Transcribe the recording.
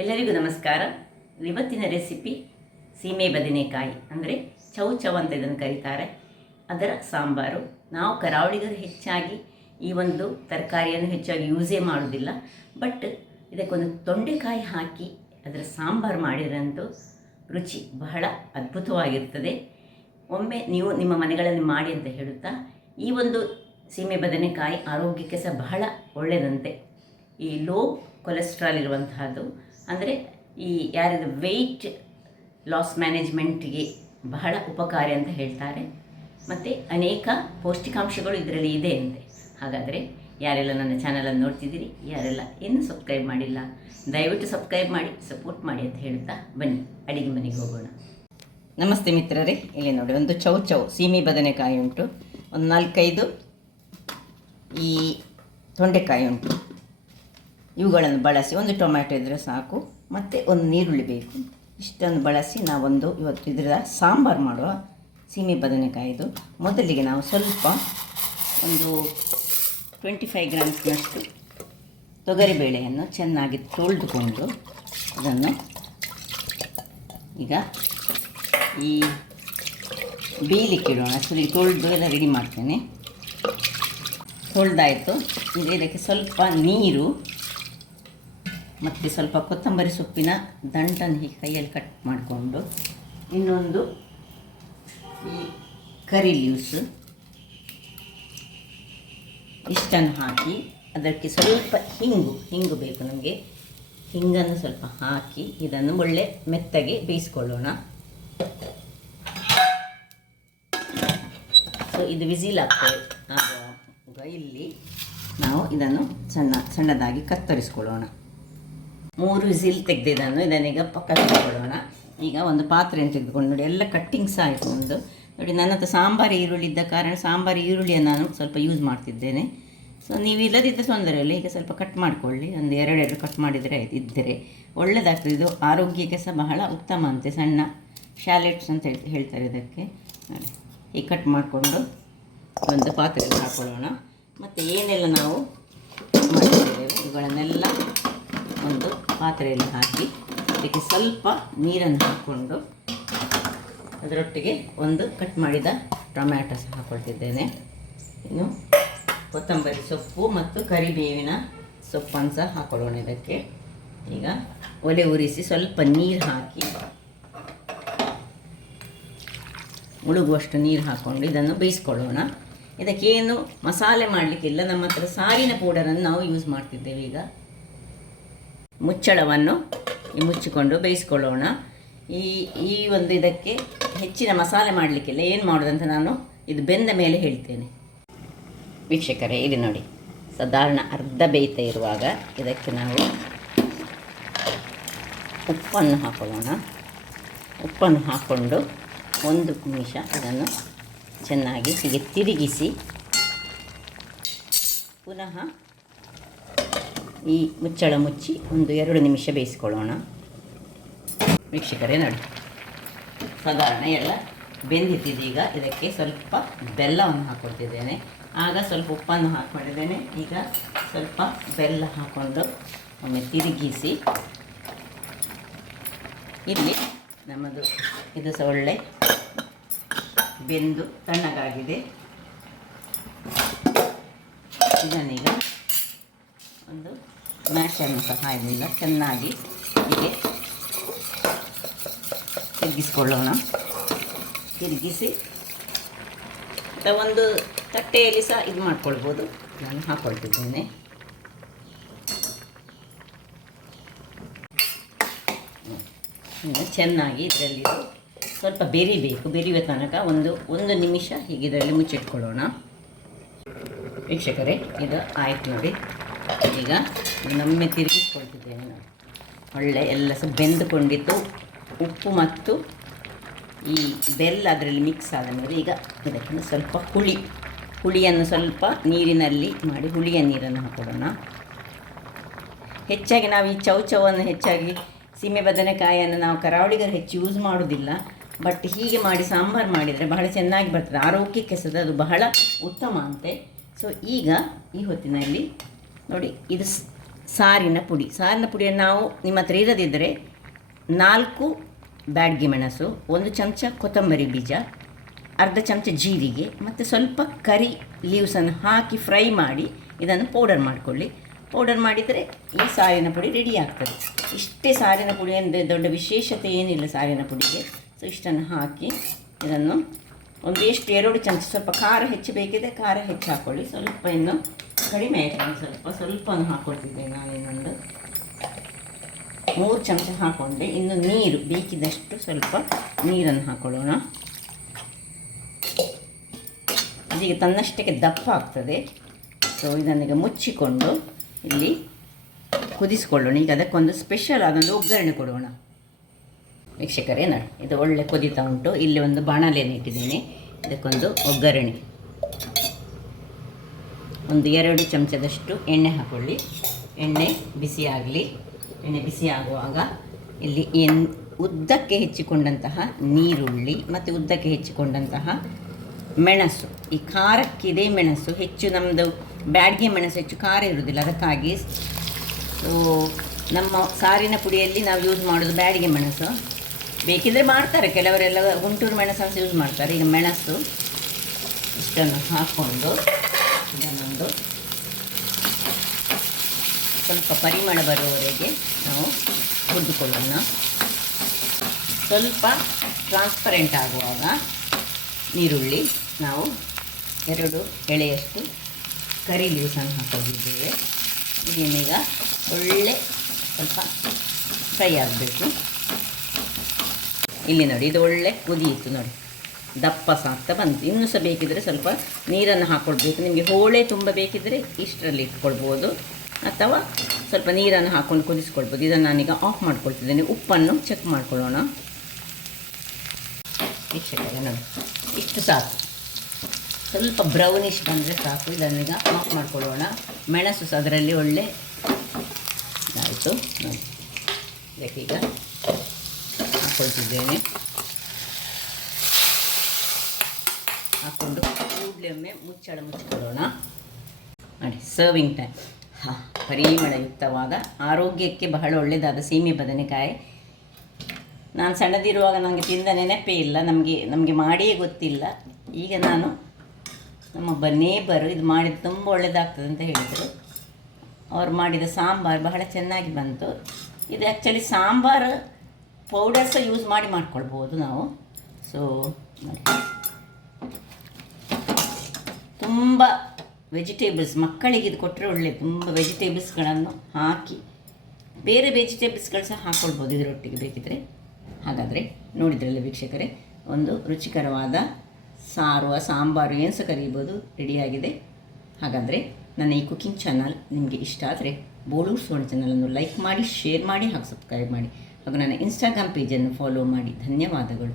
ಎಲ್ಲರಿಗೂ ನಮಸ್ಕಾರ. ಇವತ್ತಿನ ರೆಸಿಪಿ ಸೀಮೆ ಬದನೆಕಾಯಿ ಅಂದರೆ ಚೌ ಅಂತ ಇದನ್ನು ಕರೀತಾರೆ. ಅದರ ಸಾಂಬಾರು. ನಾವು ಕರಾವಳಿಗರು ಹೆಚ್ಚಾಗಿ ಈ ಒಂದು ತರಕಾರಿಯನ್ನು ಹೆಚ್ಚಾಗಿ ಯೂಸೇ ಮಾಡೋದಿಲ್ಲ. ಬಟ್ ಇದಕ್ಕೊಂದು ತೊಂಡೆಕಾಯಿ ಹಾಕಿ ಅದರ ಸಾಂಬಾರು ಮಾಡಿದ್ರಂತೂ ರುಚಿ ಬಹಳ ಅದ್ಭುತವಾಗಿರ್ತದೆ. ಒಮ್ಮೆ ನೀವು ನಿಮ್ಮ ಮನೆಗಳಲ್ಲಿ ಮಾಡಿ ಅಂತ ಹೇಳುತ್ತಾ, ಈ ಒಂದು ಸೀಮೆ ಬದನೆಕಾಯಿ ಆರೋಗ್ಯಕ್ಕೆ ಸಹ ಬಹಳ ಒಳ್ಳೆಯದಂತೆ. ಈ ಲೋ ಕೊಲೆಸ್ಟ್ರಾಲ್ ಇರುವಂತಹದ್ದು, ಅಂದರೆ ಈ ಯಾರಿದ ವೆಯ್ಟ್ ಲಾಸ್ ಮ್ಯಾನೇಜ್ಮೆಂಟ್ಗೆ ಬಹಳ ಉಪಕಾರಿ ಅಂತ ಹೇಳ್ತಾರೆ. ಮತ್ತು ಅನೇಕ ಪೌಷ್ಟಿಕಾಂಶಗಳು ಇದರಲ್ಲಿ ಇದೆ ಅಂತೆ. ಹಾಗಾದರೆ ಯಾರೆಲ್ಲ ನನ್ನ ಚಾನಲನ್ನು ನೋಡ್ತಿದ್ದೀರಿ, ಯಾರೆಲ್ಲ ಇನ್ನೂ ಸಬ್ಸ್ಕ್ರೈಬ್ ಮಾಡಿಲ್ಲ, ದಯವಿಟ್ಟು ಸಬ್ಸ್ಕ್ರೈಬ್ ಮಾಡಿ ಸಪೋರ್ಟ್ ಮಾಡಿ ಅಂತ ಹೇಳುತ್ತಾ ಬನ್ನಿ ಅಡಿಗೆ ಮನೆಗೆ ಹೋಗೋಣ. ನಮಸ್ತೆ ಮಿತ್ರರೇ, ಇಲ್ಲಿ ನೋಡಿ ಒಂದು ಚೌ ಸೀಮೆ ಬದನೆಕಾಯಿ ಉಂಟು, ಒಂದು 4-5 ಈ ತೊಂಡೆಕಾಯಿ ಉಂಟು. ಇವುಗಳನ್ನು ಬಳಸಿ, ಒಂದು ಟೊಮ್ಯಾಟೊ ಇದ್ದರೆ ಸಾಕು, ಮತ್ತು ಒಂದು ನೀರುಳ್ಳಿ ಬೇಕು. ಇಷ್ಟನ್ನು ಬಳಸಿ ನಾವೊಂದು ಇವತ್ತು ಇದರ ಸಾಂಬಾರು ಮಾಡುವ ಸೀಮೆ ಬದನೆಕಾಯಿದು. ಮೊದಲಿಗೆ ನಾವು ಸ್ವಲ್ಪ ಒಂದು 25 ಗ್ರಾಮ್ಸ್ನಷ್ಟು ತೊಗರಿಬೇಳೆಯನ್ನು ಚೆನ್ನಾಗಿ ತೊಳೆದುಕೊಂಡು ಅದನ್ನು ಈಗ ಈ ಬೇಯಲಿಕ್ಕಿಡೋಣ. ಸುರಿ ತೊಳೆದು ಎಲ್ಲ ರೆಡಿ ಮಾಡ್ತೇನೆ. ತೊಳೆದಾಯಿತು. ಈಗ ಇದಕ್ಕೆ ಸ್ವಲ್ಪ ನೀರು ಮತ್ತು ಸ್ವಲ್ಪ ಕೊತ್ತಂಬರಿ ಸೊಪ್ಪಿನ ದಂಟನ್ನು ಹೀಗೆ ಕೈಯಲ್ಲಿ ಕಟ್ ಮಾಡಿಕೊಂಡು, ಇನ್ನೊಂದು ಈ ಕರಿ ಲೀವ್ಸ್ ಇಷ್ಟನ್ನು ಹಾಕಿ, ಅದಕ್ಕೆ ಸ್ವಲ್ಪ ಹಿಂಗು ಬೇಕು ನಮಗೆ. ಹಿಂಗನ್ನು ಸ್ವಲ್ಪ ಹಾಕಿ ಇದನ್ನು ಒಳ್ಳೆ ಮೆತ್ತಗೆ ಬೇಯಿಸ್ಕೊಳ್ಳೋಣ. ಸೊ ಇದು ವಿಸಿಲ್ ಆಗ್ತದೆ. ಆಗ ಇಲ್ಲಿ ನಾವು ಇದನ್ನು ಸಣ್ಣದಾಗಿ ಕತ್ತರಿಸ್ಕೊಳ್ಳೋಣ. 3 ವಿಸಿಲ್ ತೆಗೆದಿದ್ದನ್ನು ಇದನ್ನೀಗ ಪಕ್ಕಕ್ಕಿಟ್ಕೊಳ್ಳೋಣ. ಈಗ ಒಂದು ಪಾತ್ರೆಯನ್ನು ತೆಗೆದುಕೊಂಡು ನೋಡಿ, ಎಲ್ಲ ಕಟ್ಟಿಂಗ್ಸ್ ಆಯಿತು ಒಂದು. ನೋಡಿ, ನನ್ನ ಹತ್ರ ಸಾಂಬಾರು ಈರುಳ್ಳಿ ಇದ್ದ ಕಾರಣ ಸಾಂಬಾರು ಈರುಳ್ಳಿಯನ್ನು ನಾನು ಸ್ವಲ್ಪ ಯೂಸ್ ಮಾಡ್ತಿದ್ದೇನೆ. ಸೊ ನೀವು ಇಲ್ಲದಿದ್ದ ತೊಂದರೆ ಇಲ್ಲ, ಈಗ ಸ್ವಲ್ಪ ಕಟ್ ಮಾಡಿಕೊಳ್ಳಿ. ಒಂದು 2 ಕಟ್ ಮಾಡಿದರೆ ಆಯ್ತು. ಇದ್ದರೆ ಒಳ್ಳೆಯದಾಗ್ತದೆ. ಇದು ಆರೋಗ್ಯಕ್ಕೆ ಸಹ ಬಹಳ ಉತ್ತಮ ಅಂತೆ. ಸಣ್ಣ ಶ್ಯಾಲೆಟ್ಸ್ ಅಂತ ಹೇಳ್ತಾರೆ ಇದಕ್ಕೆ. ನೋಡಿ, ಈಗ ಕಟ್ ಮಾಡಿಕೊಂಡು ಒಂದು ಪಾತ್ರೆಯಲ್ಲಿ ಹಾಕ್ಕೊಳ್ಳೋಣ. ಮತ್ತು ಏನೆಲ್ಲ ನಾವು ಮಾಡಿದ್ದೇವೆ ಇವುಗಳನ್ನೆಲ್ಲ ಒಂದು ಪಾತ್ರೆಯಲ್ಲಿ ಹಾಕಿ, ಅದಕ್ಕೆ ಸ್ವಲ್ಪ ನೀರನ್ನು ಹಾಕ್ಕೊಂಡು ಅದರೊಟ್ಟಿಗೆ ಒಂದು ಕಟ್ ಮಾಡಿದ ಟೊಮ್ಯಾಟೊ ಸಹ ಹಾಕ್ಕೊಳ್ತಿದ್ದೇನೆ. ಇನ್ನು ಕೊತ್ತಂಬರಿ ಸೊಪ್ಪು ಮತ್ತು ಕರಿಬೇವಿನ ಸೊಪ್ಪನ್ನು ಸಹ ಹಾಕ್ಕೊಳ್ಳೋಣ ಇದಕ್ಕೆ. ಈಗ ಒಲೆ ಉರಿಸಿ ಸ್ವಲ್ಪ ನೀರು ಹಾಕಿ, ಮುಳುಗುವಷ್ಟು ನೀರು ಹಾಕ್ಕೊಂಡು ಇದನ್ನು ಬೇಯಿಸ್ಕೊಳ್ಳೋಣ. ಇದಕ್ಕೇನು ಮಸಾಲೆ ಮಾಡಲಿಕ್ಕಿಲ್ಲ. ನಮ್ಮ ಹತ್ರ ಸಾರಿನ ಪೌಡರನ್ನು ನಾವು ಯೂಸ್ ಮಾಡ್ತಿದ್ದೇವೆ. ಈಗ ಮುಚ್ಚಳವನ್ನು ಮುಚ್ಚಿಕೊಂಡು ಬೇಯಿಸ್ಕೊಳ್ಳೋಣ. ಈ ಒಂದು ಇದಕ್ಕೆ ಹೆಚ್ಚಿನ ಮಸಾಲೆ ಮಾಡಲಿಕ್ಕಿಲ್ಲ. ಏನು ಮಾಡೋದಂತ ನಾನು ಇದು ಬೆಂದ ಮೇಲೆ ಹೇಳ್ತೇನೆ. ವೀಕ್ಷಕರೇ, ಇಲ್ಲಿ ನೋಡಿ, ಸಾಧಾರಣ ಅರ್ಧ ಬೇಯ್ತಾ ಇರುವಾಗ ಇದಕ್ಕೆ ನಾವು ಉಪ್ಪನ್ನು ಹಾಕೊಳ್ಳೋಣ. ಉಪ್ಪನ್ನು ಹಾಕ್ಕೊಂಡು 1 ನಿಮಿಷ ಅದನ್ನು ಚೆನ್ನಾಗಿ ಹೀಗೆ ತಿರುಗಿಸಿ ಪುನಃ ಈ ಮುಚ್ಚಳ ಮುಚ್ಚಿ ಒಂದು 2 ನಿಮಿಷ ಬೇಯಿಸ್ಕೊಳ್ಳೋಣ. ವೀಕ್ಷಕರೇ ನೋಡಿ, ಸಾಧಾರಣ ಎಲ್ಲ ಬೆಂದಿತ್ತಿದೆ. ಈಗ ಇದಕ್ಕೆ ಸ್ವಲ್ಪ ಬೆಲ್ಲವನ್ನು ಹಾಕ್ಕೊಳ್ತಿದ್ದೇನೆ. ಆಗ ಸ್ವಲ್ಪ ಉಪ್ಪನ್ನು ಹಾಕ್ಕೊಂಡಿದ್ದೇನೆ. ಈಗ ಸ್ವಲ್ಪ ಬೆಲ್ಲ ಹಾಕ್ಕೊಂಡು ಒಮ್ಮೆ ತಿರುಗಿಸಿ, ಇಲ್ಲಿ ನಮ್ಮದು ಇದು ಸಹ ಒಳ್ಳೆ ಬೆಂದು ತಣ್ಣಗಾಗಿದೆ. ಇದನ್ನೀಗ ಒಂದು ಮ್ಯಾಶನ್ನು ಸಹಾಯದಿಂದ ಚೆನ್ನಾಗಿ ಹೀಗೆ ತಿರುಗಿಸ್ಕೊಳ್ಳೋಣ. ತಿರುಗಿಸಿ ಒಂದು ತಟ್ಟೆಯಲ್ಲಿ ಸಹ ಇದು ಮಾಡ್ಕೊಳ್ಬೋದು. ನಾನು ಹಾಕ್ಕೊಳ್ತಿದ್ದೇನೆ. ಇನ್ನು ಚೆನ್ನಾಗಿ ಇದರಲ್ಲಿ ಸ್ವಲ್ಪ ಬೆರಿಬೇಕು. ಬೆರೆಯುವ ತನಕ ಒಂದು ನಿಮಿಷ ಹೀಗೆ ಇದರಲ್ಲಿ ಮುಚ್ಚಿಟ್ಕೊಳ್ಳೋಣ. ವೀಕ್ಷಕರೇ, ಇದು ಆಯ್ತು ನೋಡಿ. ಈಗ ನಮ್ಮೆ ತಿರುಗಿಸ್ಕೊಳ್ತಿದ್ದೇನೆ. ನಾನು ಒಳ್ಳೆ ಎಲ್ಲ ಸಹ ಬೆಂದುಕೊಂಡಿತ್ತು. ಉಪ್ಪು ಮತ್ತು ಈ ಬೆಲ್ಲ ಅದರಲ್ಲಿ ಮಿಕ್ಸ್ ಆದ ಮೇಲೆ ಈಗ ಇದಕ್ಕೆ ಸ್ವಲ್ಪ ಹುಳಿಯನ್ನು ಸ್ವಲ್ಪ ನೀರಿನಲ್ಲಿ ಮಾಡಿ ಹುಳಿಯ ನೀರನ್ನು ಹಾಕೊಳ್ಳೋಣ. ಹೆಚ್ಚಾಗಿ ನಾವು ಈ ಚೌವನ್ನು ಹೆಚ್ಚಾಗಿ ಸೀಮೆ ಬದನೆಕಾಯಿಯನ್ನು ನಾವು ಕರಾವಳಿಗರು ಹೆಚ್ಚು ಯೂಸ್ ಮಾಡೋದಿಲ್ಲ. ಬಟ್ ಹೀಗೆ ಮಾಡಿ ಸಾಂಬಾರು ಮಾಡಿದರೆ ಬಹಳ ಚೆನ್ನಾಗಿ ಬರ್ತದೆ. ಆರೋಗ್ಯಕ್ಕೆ ಸಹ ಅದು ಬಹಳ ಉತ್ತಮ ಅಂತೆ. ಸೊ ಈಗ ಈ ಹೊತ್ತಿನಲ್ಲಿ ನೋಡಿ, ಇದು ಸಾರಿನ ಪುಡಿಯನ್ನು ನಾವು ನಿಮ್ಮ ಹತ್ರ ಇರದಿದ್ದರೆ 4 ಬ್ಯಾಡಗಿ ಮೆಣಸು, 1 ಚಮಚ ಕೊತ್ತಂಬರಿ ಬೀಜ, ಅರ್ಧ ಚಮಚ ಜೀರಿಗೆ ಮತ್ತು ಸ್ವಲ್ಪ ಕರಿ ಲೀವ್ಸನ್ನು ಹಾಕಿ ಫ್ರೈ ಮಾಡಿ ಇದನ್ನು ಪೌಡರ್ ಮಾಡಿಕೊಳ್ಳಿ. ಪೌಡರ್ ಮಾಡಿದರೆ ಈ ಸಾರಿನ ಪುಡಿ ರೆಡಿ ಆಗ್ತದೆ. ಇಷ್ಟೇ ಸಾರಿನ ಪುಡಿ ಅಂದರೆ ದೊಡ್ಡ ವಿಶೇಷತೆ ಏನಿಲ್ಲ ಸಾರಿನ ಪುಡಿಗೆ. ಸೊ ಇಷ್ಟನ್ನು ಹಾಕಿ ಇದನ್ನು ಒಂದು ಎಷ್ಟು 2 ಚಮಚ, ಸ್ವಲ್ಪ ಖಾರ ಹೆಚ್ಚು ಬೇಕಿದೆ ಖಾರ ಹೆಚ್ಚು ಹಾಕ್ಕೊಳ್ಳಿ, ಸ್ವಲ್ಪ ಇನ್ನು ಕಡಿಮೆ ಆಯಿತು ಸ್ವಲ್ಪವನ್ನು ಹಾಕ್ಕೊಳ್ತಿದ್ದೆ ನಾನು. ಇನ್ನೊಂದು 3 ಚಮಚ ಹಾಕ್ಕೊಂಡೆ. ಇನ್ನು ನೀರು ಬೇಕಿದಷ್ಟು ಸ್ವಲ್ಪ ನೀರನ್ನು ಹಾಕ್ಕೊಳ್ಳೋಣ. ಇದೀಗ ತನ್ನಷ್ಟಕ್ಕೆ ದಪ್ಪ ಆಗ್ತದೆ. ಸೊ ಇದನ್ನೀಗ ಮುಚ್ಚಿಕೊಂಡು ಇಲ್ಲಿ ಕುದಿಸ್ಕೊಳ್ಳೋಣ. ಈಗ ಅದಕ್ಕೊಂದು ಸ್ಪೆಷಲ್ ಆದೊಂದು ಒಗ್ಗರಣೆ ಕೊಡೋಣ. ವೀಕ್ಷಕರೇ ನೋಡಿ, ಇದು ಒಳ್ಳೆ ಕುದೀತಾ ಉಂಟು. ಇಲ್ಲಿ ಒಂದು ಬಾಣಲೆಯನ್ನು ಇಟ್ಟಿದ್ದೇನೆ. ಇದಕ್ಕೊಂದು ಒಗ್ಗರಣೆ, ಒಂದು 2 ಚಮಚದಷ್ಟು ಎಣ್ಣೆ ಹಾಕ್ಕೊಳ್ಳಿ. ಎಣ್ಣೆ ಬಿಸಿ ಆಗಲಿ. ಎಣ್ಣೆ ಬಿಸಿ ಆಗುವಾಗ ಇಲ್ಲಿ ಉದ್ದಕ್ಕೆ ಹೆಚ್ಚಿಕೊಂಡಂತಹ ನೀರುಳ್ಳಿ ಮತ್ತು ಉದ್ದಕ್ಕೆ ಹೆಚ್ಚಿಕೊಂಡಂತಹ ಮೆಣಸು. ಈ ಖಾರಕ್ಕಿದೆ ಮೆಣಸು ಹೆಚ್ಚು, ನಮ್ಮದು ಬ್ಯಾಡಗಿ ಮೆಣಸು ಹೆಚ್ಚು ಖಾರ ಇರುವುದಿಲ್ಲ, ಅದಕ್ಕಾಗಿ ಸೊ ನಮ್ಮ ಸಾರಿನ ಪುಡಿಯಲ್ಲಿ ನಾವು ಯೂಸ್ ಮಾಡೋದು ಬ್ಯಾಡಗಿ ಮೆಣಸು. ಬೇಕಿದ್ದರೆ ಮಾಡ್ತಾರೆ ಕೆಲವರೆಲ್ಲ ಗುಂಟೂರು ಮೆಣಸನ್ನು ಯೂಸ್ ಮಾಡ್ತಾರೆ. ಈಗ ಮೆಣಸು ಇಷ್ಟನ್ನು ಹಾಕ್ಕೊಂಡು ಇದನ್ನೊಂದು ಸ್ವಲ್ಪ ಪರಿಮಳ ಬರುವವರೆಗೆ ನಾವು ಹುರಿದುಕೊಳ್ಳೋಣ. ಸ್ವಲ್ಪ ಟ್ರಾನ್ಸ್ಪರೆಂಟ್ ಆಗುವಾಗ ನೀರುಳ್ಳಿ ನಾವು 2 ಎಳೆಯಷ್ಟು ಕರಿ ಲೀವ್ಸನ್ನು ಹಾಕೊಂಡಿದ್ದೇವೆ. ಇದನ್ನೀಗ ಒಳ್ಳೆ ಸ್ವಲ್ಪ ಫ್ರೈ ಆಗಬೇಕು. ಇಲ್ಲಿ ನೋಡಿ, ಇದು ಒಳ್ಳೆ ಕುದಿಯಿತು ನೋಡಿ, ದಪ್ಪ ಸಾಕ್ತಾ ಬಂತು. ಇನ್ನೂ ಸಹ ಬೇಕಿದ್ದರೆ ಸ್ವಲ್ಪ ನೀರನ್ನು ಹಾಕ್ಕೊಳ್ಬೇಕು. ನಿಮಗೆ ಹೋಳೆ ತುಂಬ ಬೇಕಿದ್ದರೆ ಇಷ್ಟರಲ್ಲಿ ಇಟ್ಕೊಳ್ಬೋದು, ಅಥವಾ ಸ್ವಲ್ಪ ನೀರನ್ನು ಹಾಕ್ಕೊಂಡು ಕುದಿಸ್ಕೊಳ್ಬೋದು. ಇದನ್ನು ನಾನೀಗ ಆಫ್ ಮಾಡ್ಕೊಳ್ತಿದ್ದೇನೆ. ಉಪ್ಪನ್ನು ಚೆಕ್ ಮಾಡ್ಕೊಳ್ಳೋಣ. ವೀಕ್ಷಕರೇ ನೋಡಿ, ಇಷ್ಟು ಸಾಕು, ಸ್ವಲ್ಪ ಬ್ರೌನಿಷ್ ಬಂದರೆ ಸಾಕು. ಇದನ್ನೀಗ ಆಫ್ ಮಾಡ್ಕೊಳ್ಳೋಣ. ಮೆಣಸು ಸಹ ಅದರಲ್ಲಿ ಒಳ್ಳೆ ಇದಾಯಿತು ನೋಡಿ. ಇದಕ್ಕೀಗ ಹಾಕ್ಕೊಳ್ತಿದ್ದೇನೆ. ಹಾಕ್ಕೊಂಡು ಕೂಡಲೇ ಒಮ್ಮೆ ಮುಚ್ಚಿಕೊಳ್ಳೋಣ ನೋಡಿ. Serving time. ಪರಿಮಳಯುಕ್ತವಾದ, ಆರೋಗ್ಯಕ್ಕೆ ಬಹಳ ಒಳ್ಳೆಯದಾದ ಸೀಮೆ ಬದನೆಕಾಯಿ. ನಾನು ಸಣ್ಣದಿರುವಾಗ ನನಗೆ ತಿಂದ ನೆನಪೇ ಇಲ್ಲ, ನಮಗೆ ಮಾಡಿಯೇ ಗೊತ್ತಿಲ್ಲ. ಈಗ ನಾನು ನಮ್ಮ ನೇಬರು ಇದು ಮಾಡಿದ್ದು ತುಂಬ ಒಳ್ಳೆಯದಾಗ್ತದೆ ಅಂತ ಹೇಳಿದರು. ಅವ್ರು ಮಾಡಿದ ಸಾಂಬಾರು ಬಹಳ ಚೆನ್ನಾಗಿ ಬಂತು. ಇದು ಆ್ಯಕ್ಚುಲಿ ಸಾಂಬಾರು ಪೌಡರ್ ಸಹ ಯೂಸ್ ಮಾಡ್ಕೊಳ್ಬೋದು ನಾವು. ಸೊ ತುಂಬ ವೆಜಿಟೇಬಲ್ಸ್ ಮಕ್ಕಳಿಗೆ ಇದು ಕೊಟ್ಟರೆ ಒಳ್ಳೆಯದು. ತುಂಬ ವೆಜಿಟೇಬಲ್ಸ್ಗಳನ್ನು ಹಾಕಿ, ಬೇರೆ ವೆಜಿಟೇಬಲ್ಸ್ಗಳು ಸಹ ಹಾಕ್ಕೊಳ್ಬೋದು ಇದರೊಟ್ಟಿಗೆ ಬೇಕಿದ್ದರೆ. ಹಾಗಾದರೆ ನೋಡಿದ್ರಲ್ಲ ವೀಕ್ಷಕರೇ, ಒಂದು ರುಚಿಕರವಾದ ಸಾಂಬಾರು ಏನು ಸಹ ಕರೀಬೋದು, ರೆಡಿಯಾಗಿದೆ. ಹಾಗಾದರೆ ನನ್ನ ಈ ಕುಕಿಂಗ್ ಚಾನಲ್ ನಿಮಗೆ ಇಷ್ಟ ಆದರೆ ಬೋಳೂರು ಸುವರ್ಣ ಚಾನಲನ್ನು ಲೈಕ್ ಮಾಡಿ, ಶೇರ್ ಮಾಡಿ ಹಾಗೂ ಸಬ್ಸ್ಕ್ರೈಬ್ ಮಾಡಿ, ಹಾಗೂ ನನ್ನ ಇನ್ಸ್ಟಾಗ್ರಾಮ್ ಪೇಜನ್ನು ಫಾಲೋ ಮಾಡಿ. ಧನ್ಯವಾದಗಳು.